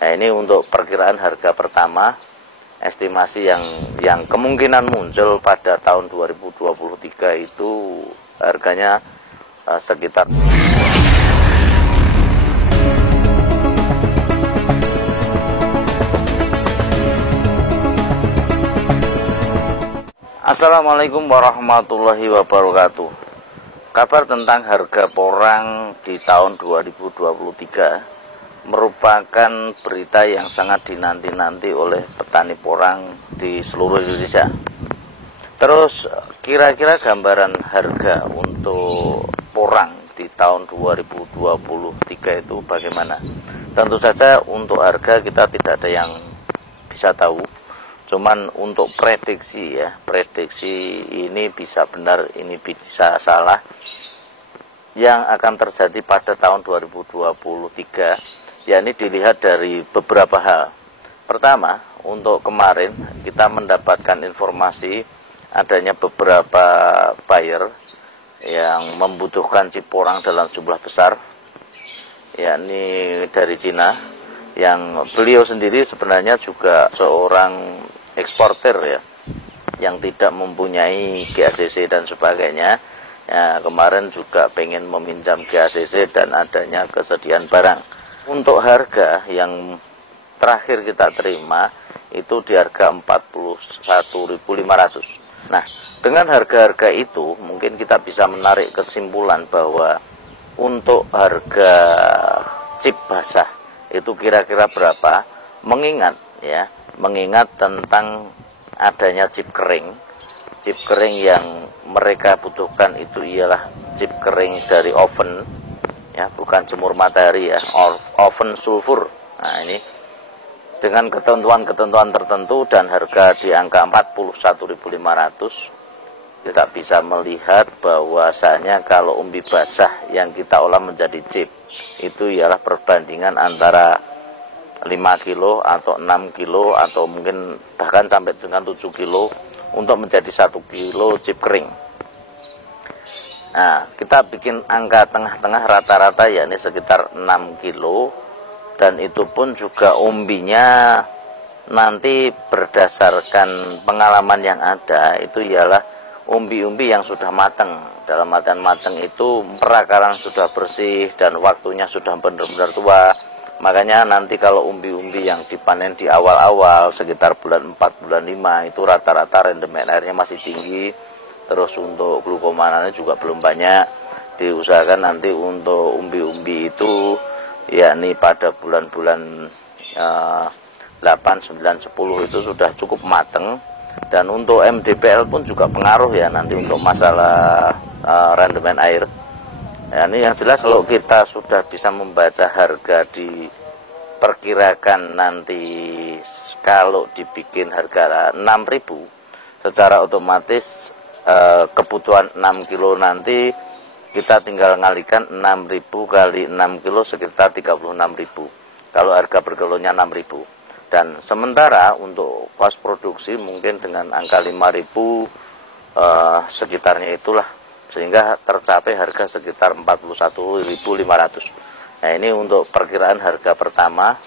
Nah, ini untuk perkiraan harga pertama, estimasi yang kemungkinan muncul pada tahun 2023 itu harganya sekitar. Assalamualaikum warahmatullahi wabarakatuh. Kabar tentang harga porang di tahun 2023 merupakan berita yang sangat dinanti-nanti oleh petani porang di seluruh Indonesia. Terus kira-kira gambaran harga untuk porang di tahun 2023 itu bagaimana? Tentu saja untuk harga kita tidak ada yang bisa tahu. Cuman untuk prediksi prediksi ini bisa benar, ini bisa salah. Yang akan terjadi pada tahun 2023 yakni dilihat dari beberapa hal. Pertama, untuk kemarin kita mendapatkan informasi adanya beberapa buyer yang membutuhkan chip porang dalam jumlah besar, yakni dari Cina, yang beliau sendiri sebenarnya juga seorang eksportir yang tidak mempunyai GACC dan sebagainya. Ya, kemarin juga pengen meminjam GACC dan adanya kesediaan barang. Untuk harga yang terakhir kita terima itu di harga 41.500. Nah, dengan harga-harga itu mungkin kita bisa menarik kesimpulan bahwa untuk harga chip basah itu kira-kira berapa, mengingat tentang adanya chip kering yang mereka butuhkan itu ialah chip kering dari oven, bukan jemur matahari, oven sulfur. Nah, ini dengan ketentuan tertentu dan harga di angka 41.500, kita bisa melihat bahwasanya kalau umbi basah yang kita olah menjadi chip itu ialah perbandingan antara 5 kilo atau 6 kilo atau mungkin bahkan sampai dengan 7 kilo untuk menjadi 1 kilo chip kering. Nah, kita bikin angka tengah-tengah rata-rata yakni sekitar 6 kilo, dan itu pun juga umbinya nanti berdasarkan pengalaman yang ada itu ialah umbi-umbi yang sudah matang. Dalam artian matang itu perakaran sudah bersih dan waktunya sudah benar-benar tua. Makanya nanti kalau umbi-umbi yang dipanen di awal-awal sekitar bulan 4, bulan 5 itu rata-rata rendemen airnya masih tinggi. Terus untuk glukomananya juga belum banyak. Diusahakan nanti untuk umbi-umbi itu yakni pada bulan-bulan 8, 9, 10 itu sudah cukup mateng. Dan untuk MDPL pun juga pengaruh nanti untuk masalah rendemen air. Ini yang jelas kalau kita sudah bisa membaca harga diperkirakan nanti kalau dibikin harga 6.000, secara otomatis kebutuhan 6 kilo nanti kita tinggal ngalikan 6.000 kali 6 kilo sekitar 36.000 kalau harga per kilonya 6.000. Dan sementara untuk kos produksi mungkin dengan angka 5.000 sekitarnya itulah, sehingga tercapai harga sekitar 41.500. Nah, ini untuk perkiraan harga pertama,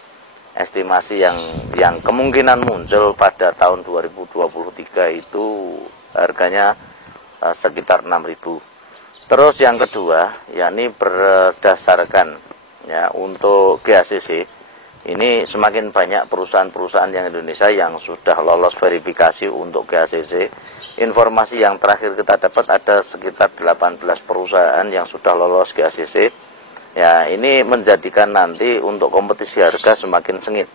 estimasi yang kemungkinan muncul pada tahun 2023 itu harganya sekitar 6.000. Terus yang kedua, yakni berdasarkan untuk GACC, ini semakin banyak perusahaan-perusahaan yang Indonesia yang sudah lolos verifikasi untuk GACC. Informasi yang terakhir kita dapat ada sekitar 18 perusahaan yang sudah lolos GACC. Ya, ini menjadikan nanti untuk kompetisi harga semakin sengit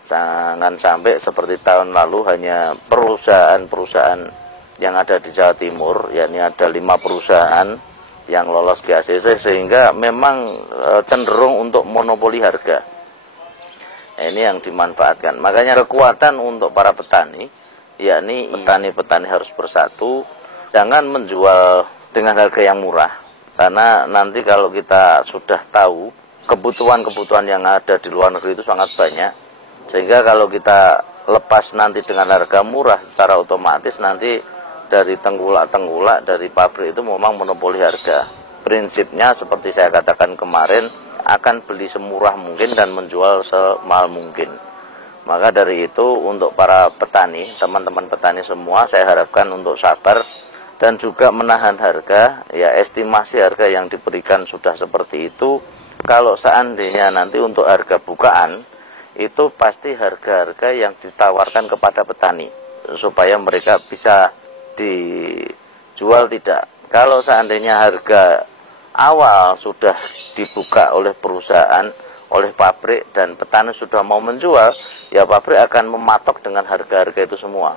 Jangan sampai seperti tahun lalu hanya perusahaan-perusahaan yang ada di Jawa Timur, yakni ada 5 perusahaan yang lolos GACC, sehingga memang cenderung untuk monopoli harga. Nah, ini yang dimanfaatkan. Makanya kekuatan untuk para petani, yakni petani-petani harus bersatu, jangan menjual dengan harga yang murah, karena nanti kalau kita sudah tahu kebutuhan-kebutuhan yang ada di luar negeri itu sangat banyak, sehingga kalau kita lepas nanti dengan harga murah, secara otomatis nanti dari tenggulak-tenggulak dari pabrik itu memang monopoli harga. Prinsipnya seperti saya katakan kemarin, akan beli semurah mungkin dan menjual semahal mungkin. Maka dari itu untuk para petani, teman-teman petani semua, saya harapkan untuk sabar dan juga menahan harga. Ya, estimasi harga yang diberikan sudah seperti itu. Kalau seandainya nanti untuk harga bukaan, itu pasti harga-harga yang ditawarkan kepada petani supaya mereka bisa dijual tidak. Kalau seandainya harga awal sudah dibuka oleh perusahaan, oleh pabrik, dan petani sudah mau menjual, ya pabrik akan mematok dengan harga-harga itu semua.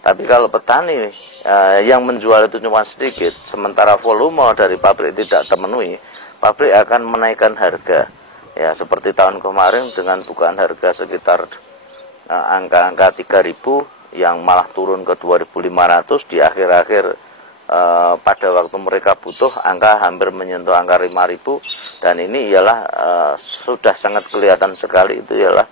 Tapi kalau petani yang menjual itu cuma sedikit, sementara volume dari pabrik tidak terpenuhi, pabrik akan menaikkan harga. Ya, seperti tahun kemarin dengan bukaan harga sekitar angka-angka 3.000 yang malah turun ke 2.500 di akhir-akhir pada waktu mereka butuh angka hampir menyentuh angka 5.000, dan ini ialah sudah sangat kelihatan sekali itu ialah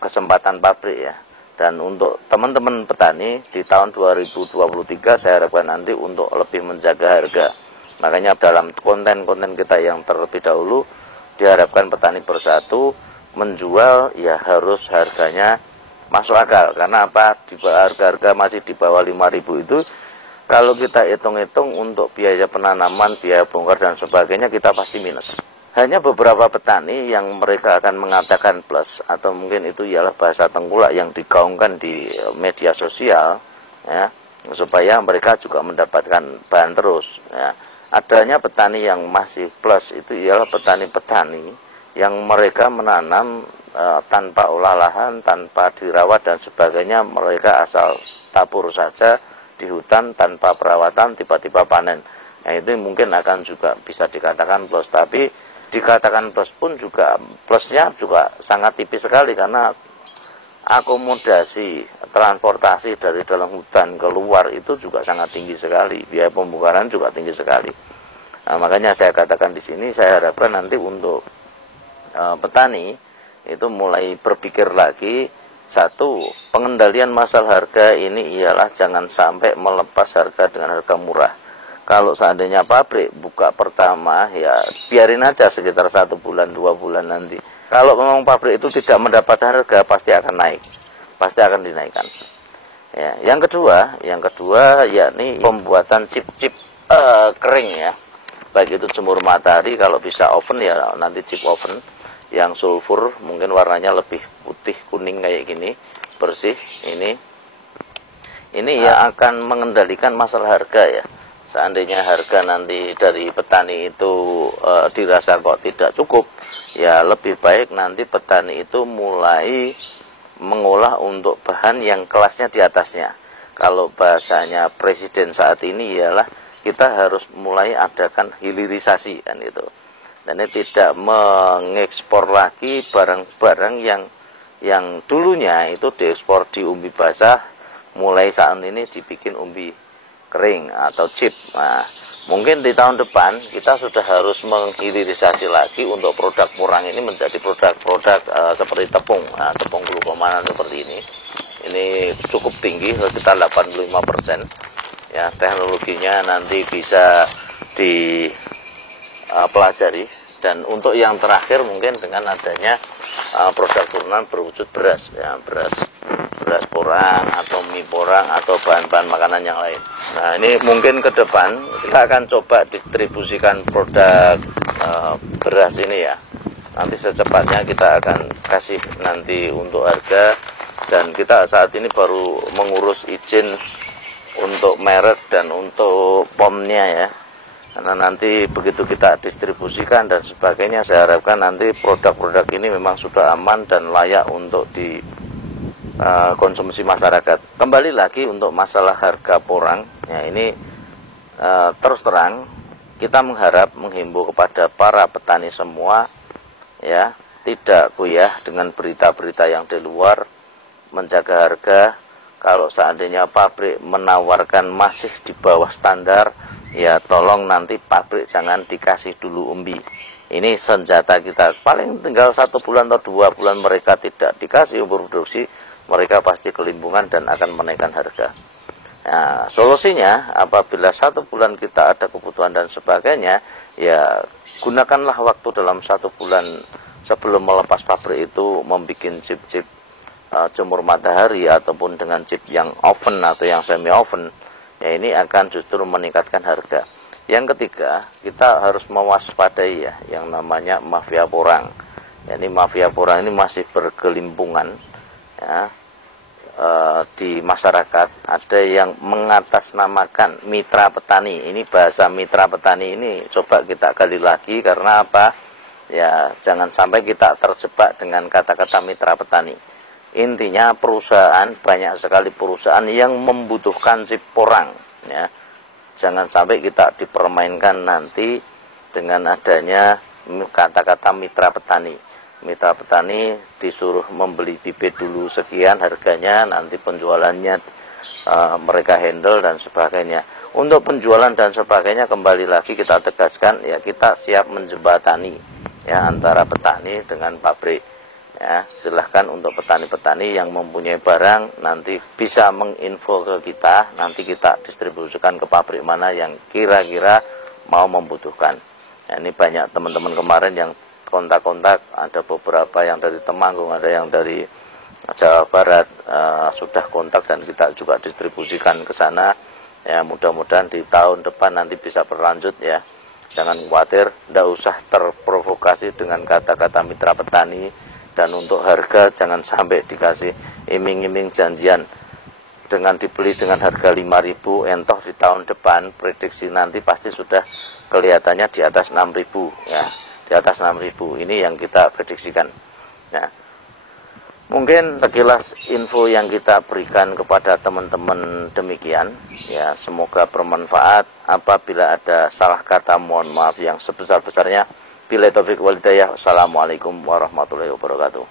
kesempatan pabrik ya. Dan untuk teman-teman petani di tahun 2023 saya harapkan nanti untuk lebih menjaga harga. Makanya dalam konten-konten kita yang terlebih dahulu diharapkan petani bersatu menjual ya harus harganya masuk akal. Karena apa? Di harga-harga masih di bawah 5.000 itu, kalau kita hitung-hitung untuk biaya penanaman, biaya bongkar dan sebagainya, kita pasti minus. Hanya beberapa petani yang mereka akan mengatakan plus, atau mungkin itu ialah bahasa tengkulak yang digaungkan di media sosial ya, supaya mereka juga mendapatkan bahan terus ya. Adanya petani yang masih plus itu ialah petani-petani yang mereka menanam tanpa olah lahan, tanpa dirawat dan sebagainya. Mereka asal tabur saja di hutan tanpa perawatan, tiba-tiba panen. Nah, itu mungkin akan juga bisa dikatakan plus. Tapi dikatakan plus pun juga plusnya juga sangat tipis sekali, karena akomodasi transportasi dari dalam hutan keluar itu juga sangat tinggi sekali, biaya pembongkaran juga tinggi sekali. Nah, makanya saya katakan di sini, saya harapkan nanti untuk petani itu mulai berpikir lagi. Satu, pengendalian masalah harga ini ialah jangan sampai melepas harga dengan harga murah. Kalau seandainya pabrik buka pertama, ya biarin aja sekitar 1 bulan 2 bulan nanti. Kalau memang pabrik itu tidak mendapat harga, pasti akan naik, pasti akan dinaikkan. Ya, yang kedua yakni pembuatan chip-chip kering ya, baik itu jemur matahari, kalau bisa oven ya nanti chip oven yang sulfur, mungkin warnanya lebih putih kuning kayak gini, bersih. Ini yang akan mengendalikan masalah harga ya. Seandainya harga nanti dari petani itu dirasa kok tidak cukup, ya lebih baik nanti petani itu mulai mengolah untuk bahan yang kelasnya di atasnya. Kalau bahasanya presiden saat ini ialah kita harus mulai adakan hilirisasi kan itu. Dan ini tidak mengekspor lagi barang-barang yang dulunya itu diekspor di umbi basah, mulai saat ini dibikin umbi kering atau chip. Nah, mungkin di tahun depan kita sudah harus menghilirisasi lagi untuk produk murang ini menjadi produk-produk seperti tepung. Nah, tepung glukomanan seperti ini cukup tinggi, sekitar 85%. Ya, teknologinya nanti bisa dipelajari. Dan untuk yang terakhir mungkin dengan adanya produk turunan berwujud beras ya, beras porang atau mie porang atau bahan-bahan makanan yang lain. Nah, ini mungkin ke depan kita akan coba distribusikan produk beras ini ya. Nanti secepatnya kita akan kasih nanti untuk harga, dan kita saat ini baru mengurus izin untuk merek dan untuk POM-nya ya. Karena nanti begitu kita distribusikan dan sebagainya, saya harapkan nanti produk-produk ini memang sudah aman dan layak untuk dikonsumsi masyarakat. Kembali lagi untuk masalah harga porang, ya ini terus terang kita menghimbau kepada para petani semua, ya tidak goyah dengan berita-berita yang di luar, menjaga harga. Kalau seandainya pabrik menawarkan masih di bawah standar, ya tolong nanti pabrik jangan dikasih dulu umbi. Ini senjata kita. Paling tinggal 1 bulan atau 2 bulan mereka tidak dikasih umur produksi, mereka pasti kelimbungan dan akan menaikkan harga. Nah, solusinya apabila 1 bulan kita ada kebutuhan dan sebagainya, ya gunakanlah waktu dalam 1 bulan sebelum melepas pabrik itu membuat chip-chip jemur matahari ataupun dengan chip yang oven atau yang semi oven. Ya, ini akan justru meningkatkan harga. Yang ketiga, kita harus mewaspadai ya yang namanya mafia porang. Ya, ini mafia porang ini masih bergelimpungan ya, di masyarakat. Ada yang mengatasnamakan mitra petani. Ini bahasa mitra petani ini coba kita gali lagi, karena apa? Ya, jangan sampai kita terjebak dengan kata-kata mitra petani. Intinya perusahaan, banyak sekali perusahaan yang membutuhkan chip porang ya. Jangan sampai kita dipermainkan nanti dengan adanya kata-kata mitra petani. Mitra petani disuruh membeli bibit dulu sekian harganya, nanti penjualannya mereka handle dan sebagainya. Untuk penjualan dan sebagainya kembali lagi kita tegaskan ya, kita siap menjembatani ya antara petani dengan pabrik. Ya, silahkan untuk petani-petani yang mempunyai barang nanti bisa menginfo ke kita, nanti kita distribusikan ke pabrik mana yang kira-kira mau membutuhkan. Ya, ini banyak teman-teman kemarin yang kontak-kontak, ada beberapa yang dari Temanggung, ada yang dari Jawa Barat, sudah kontak dan kita juga distribusikan ke sana. Ya, mudah-mudahan di tahun depan nanti bisa berlanjut ya. Jangan khawatir, tidak usah terprovokasi dengan kata-kata mitra petani. Dan untuk harga jangan sampai dikasih iming-iming janjian dengan dibeli dengan harga 5.000, entoh di tahun depan prediksi nanti pasti sudah kelihatannya di atas 6.000 ya. Di atas 6.000 ini yang kita prediksikan. Nah, mungkin sekilas info yang kita berikan kepada teman-teman demikian ya, semoga bermanfaat. Apabila ada salah kata mohon maaf yang sebesar-besarnya. Billahi taufiq wal hidayah. Assalamualaikum warahmatullahi wabarakatuh.